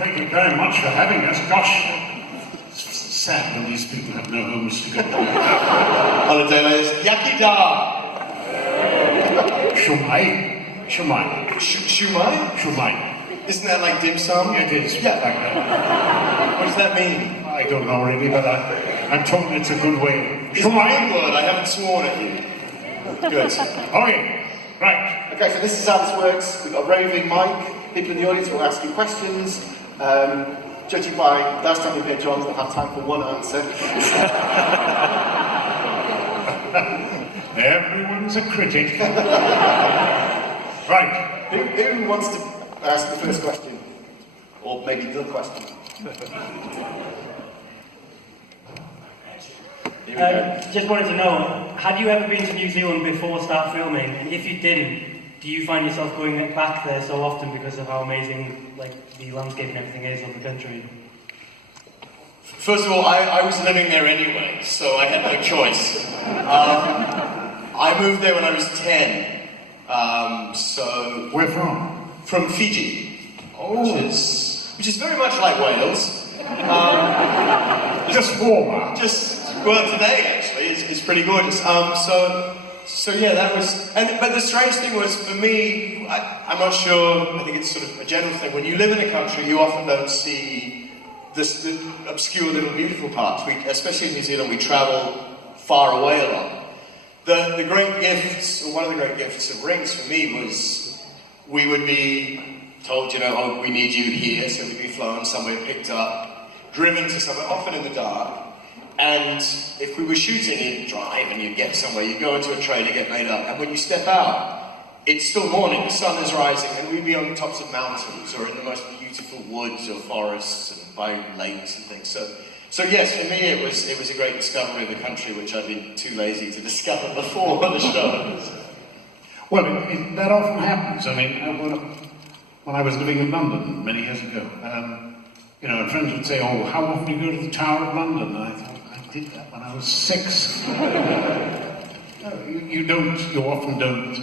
thank you very much for having us. Gosh, it's sad when these people have no homes to go to. Holiday ladies. Yaki da! Shumai? Shumai. Shumai? Shumai. Isn't that like dim sum? It is. Yeah. Like that. What does that mean? I don't know really, but I'm told it's a good way. It's a good word. I haven't sworn at you. Good. Okay, right. Okay, so this is how this works. We've got a roving mic. People in the audience will ask you questions. Judging by last time we appeared, John will have time for one answer. Everyone's a critic. Right. Who wants to ask the first question? Or maybe the question? Just wanted to know, had you ever been to New Zealand before start filming? And if you didn't, do you find yourself going back there so often because of how amazing the landscape and everything is of the country? First of all, I was living there anyway, so I had no choice. I moved there when I was 10. So Where from? From Fiji, which is very much like Wales. Just warmer. Well, today actually it's pretty gorgeous. So yeah, that was. But the strange thing was for me, I'm not sure. I think it's sort of a general thing. When you live in a country, you often don't see the obscure little beautiful parts. Especially in New Zealand, we travel far away a lot. The great gifts, or one of the great gifts of Rings for me was we would be told, oh, we need you here, so we'd be flown somewhere, picked up, driven to somewhere, often in the dark. And if we were shooting, you'd drive and you'd get somewhere, you'd go into a train and get made up. And when you step out, it's still morning, the sun is rising, and we'd be on the tops of mountains or in the most beautiful woods or forests and by lakes and things. So yes, for me it was a great discovery of the country, which I'd been too lazy to discover before the show. Well, that often happens. I mean, when I was living in London many years ago, friends would say, "Oh, how often do you go to the Tower of London?" And I thought, I did that when I was 6. You often don't.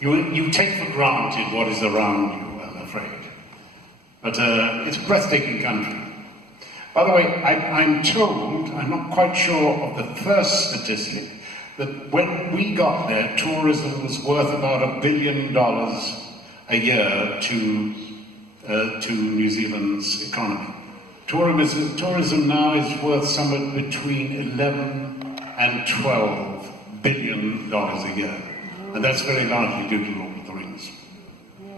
You take for granted what is around you, I'm afraid. But it's a breathtaking country. By the way, I'm told, I'm not quite sure of the first statistic, that when we got there, tourism was worth about $1 billion a year to New Zealand's economy. Tourism now is worth somewhere between 11 and 12 billion dollars a year, and that's very largely due to Lord of the Rings.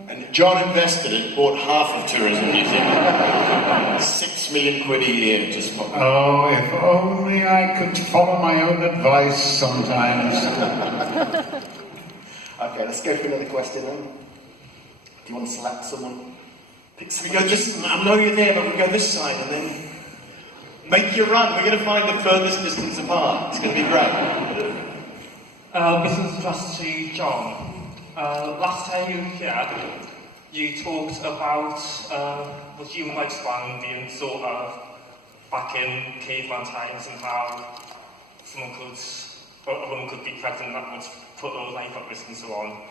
And John invested it, bought half of Tourism New Zealand. 6 million quid a year, just for. Oh, if only I could follow my own advice sometimes. Okay, let's go for another question then. Do you want to select someone? We go this. I know you're there, but we go this side, and then make your run. We're going to find the furthest distance apart. It's going to be great. This is addressed to John. Last time you were here, you talked about the human lifespan being sort of back in caveman times and how a woman could be pregnant that would put her life at risk and so on.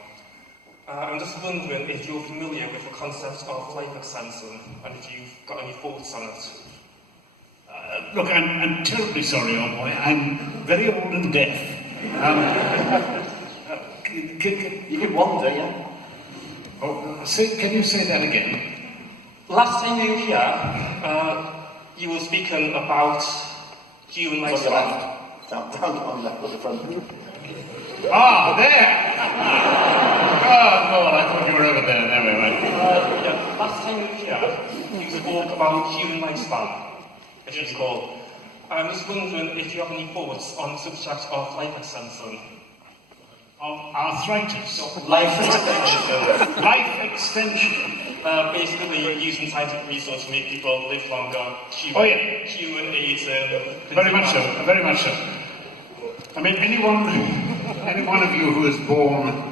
I'm just wondering if you're familiar with the concept of life extension and if you've got any thoughts on it. Look, I'm terribly sorry, old boy. I'm very old and deaf. You can wander, yeah? Oh, can you say that again? Last time you were here, you were speaking about human On your lifespan. left. Down on the left at the front. Ah, there! Oh, Lord, I thought you were over there. There we went. Last time you were here, you spoke about human lifespan, if you recall. I'm just wondering if you have any thoughts on the subject of life extension. Of arthritis. Life extension. Life extension. Basically, using scientific research to make people live longer. Oh, yeah. Human aids. Very much so. Very much so. I mean, any one of you who is born